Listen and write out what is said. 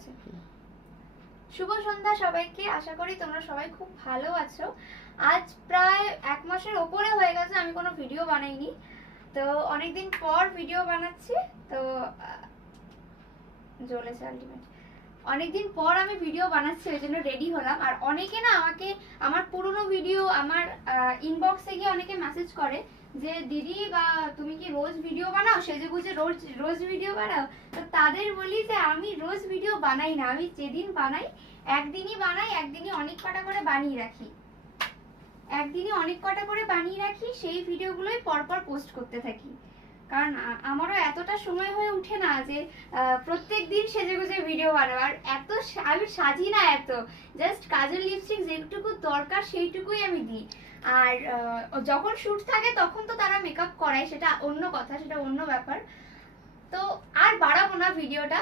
আছে। শুভ সন্ধ্যা সবাইকে, আশা করি তোমরা সবাই খুব ভালো আছো। আজ প্রায় 1 মাসের ওপরে হয়ে গেছে আমি কোনো ভিডিও বানাইনি, তো অনেকদিন পর ভিডিও বানাচ্ছি। তো জ্বলেছে আলটিমেট, অনেকদিন পর আমি ভিডিও বানাচ্ছি, ওই জন্য রেডি হলাম। আর অনেকে না আমাকে আমার পুরনো ভিডিও আমার ইনবক্সে গিয়ে অনেকে মেসেজ করে যে দিদি বা তুমি কি রোজ ভিডিও বানাও, সেজে গুজে রোজ রোজ ভিডিও বানাও। তো তাদের বলি যে আমি রোজ ভিডিও বানাই না, আমি যেদিন বানাই একদিনই বানাই, একদিনই অনেক কটা করে বানিয়ে রাখি, একদিনই অনেক কটা করে বানিয়ে রাখি, সেই ভিডিওগুলোই পরপর পোস্ট করতে থাকি। কারণ আমারও এতটা সময় হয়ে উঠে না যে প্রত্যেক দিন সেজে গুজে ভিডিও বানাবো। আর এত আমি সাজি না, এত জাস্ট কাজল লিপস্টিক যেটুকু দরকার সেইটুকুই আমি দিই। আর যখন শুট থাকে তখন তো তারা মেকআপ করায়, সেটা অন্য কথা, সেটা অন্য ব্যাপার। তো আর বাড়াবো না ভিডিওটা।